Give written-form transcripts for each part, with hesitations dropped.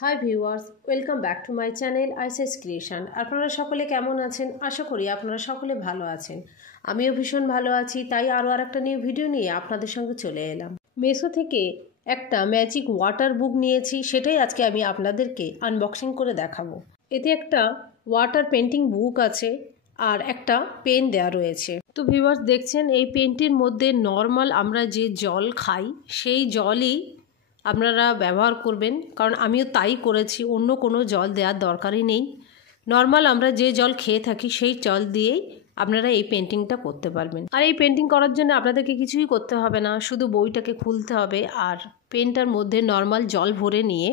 High viewers, welcome back to my channel আইসেস creation. আপনারা সকলে কেমন আছেন? আশা করি আপনারা সকলে ভালো আছেন। আমিও ভীষণ ভালো আছি, তাই আরও একটা নিউ ভিডিও নিয়ে আপনাদের সঙ্গে চলে এলাম। মেসো থেকে একটা ম্যাজিক ওয়াটার বুক নিয়েছি, সেটাই আজকে আমি আপনাদেরকে আনবক্সিং করে দেখাবো। এতে একটা ওয়াটার পেন্টিং বুক আছে আর একটা পেন দেওয়া রয়েছে। তো ভিউয়ার্স দেখছেন, এই পেনটির মধ্যে নর্মাল আমরা যে জল খাই সেই জলই আপনারা ব্যবহার করবেন, কারণ আমিও তাই করেছি। অন্য কোনো জল দেওয়ার দরকারই নেই। নর্মাল আমরা যে জল খেয়ে থাকি সেই জল দিয়েই আপনারা এই পেন্টিংটা করতে পারবেন। আর এই পেন্টিং করার জন্য আপনাদেরকে কিছুই করতে হবে না, শুধু বইটাকে খুলতে হবে আর পেনটার মধ্যে নর্মাল জল ভরে নিয়ে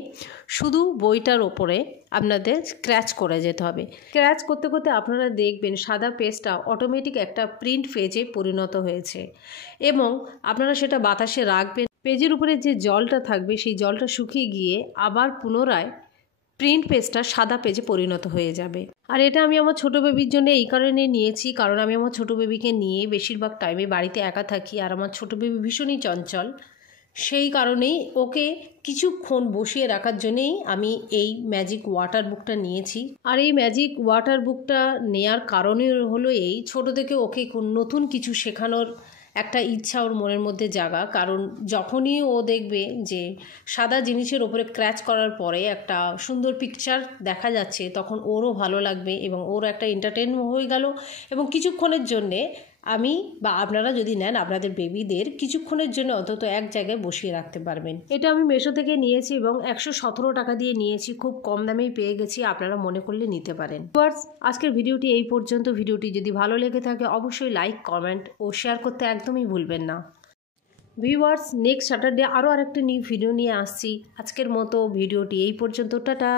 শুধু বইটার ওপরে আপনাদের স্ক্র্যাচ করে যেতে হবে। স্ক্র্যাচ করতে করতে আপনারা দেখবেন সাদা পেজটা অটোমেটিক একটা প্রিন্ট পেজে পরিণত হয়েছে এবং আপনারা সেটা বাতাসে রাখবেন। পেজের উপরে যে জলটা থাকবে সেই জলটা শুকিয়ে গিয়ে আবার পুনরায় প্রিন্ট পেজটা সাদা পেজে পরিণত হয়ে যাবে। আর এটা আমি আমার ছোটো বেবির জন্য এই কারণে নিয়েছি, কারণ আমি আমার ছোটো বেবিকে নিয়ে বেশিরভাগ টাইমে বাড়িতে একা থাকি আর আমার ছোটো বেবি ভীষণই চঞ্চল। সেই কারণেই ওকে কিছুক্ষণ বসিয়ে রাখার জন্যেই আমি এই ম্যাজিক ওয়াটার বুকটা নিয়েছি। আর এই ম্যাজিক ওয়াটার বুকটা নেয়ার কারণে হলো এই, ছোটো থেকে ওকে নতুন কিছু শেখানোর একটা ইচ্ছা ওর মনের মধ্যে জাগা। কারণ যখনই ও দেখবে যে সাদা জিনিসের ওপরে ক্র্যাচ করার পরে একটা সুন্দর পিকচার দেখা যাচ্ছে, তখন ওরও ভালো লাগবে এবং ওর একটা এন্টারটেন হয়ে গেল। এবং কিছুক্ষণের জন্যে আমি বা আপনারা যদি নেন আপনাদের বেবিদের কিছুক্ষণের জন্য অন্তত এক জায়গায় বসিয়ে রাখতে পারবেন। এটা আমি মেশো থেকে নিয়েছি এবং 117 টাকা দিয়ে নিয়েছি, খুব কম দামেই পেয়ে গেছি। আপনারা মনে করলে নিতে পারেন। আজকের ভিডিওটি এই পর্যন্ত। ভিডিওটি যদি ভালো লেগে থাকে অবশ্যই লাইক, কমেন্ট ও শেয়ার করতে একদমই ভুলবেন না। ভিউয়ার্স, নেক্সট স্যাটারডে আরও আরেকটা নিউ ভিডিও নিয়ে আসছি। আজকের মতো ভিডিওটি এই পর্যন্ত। টাটা।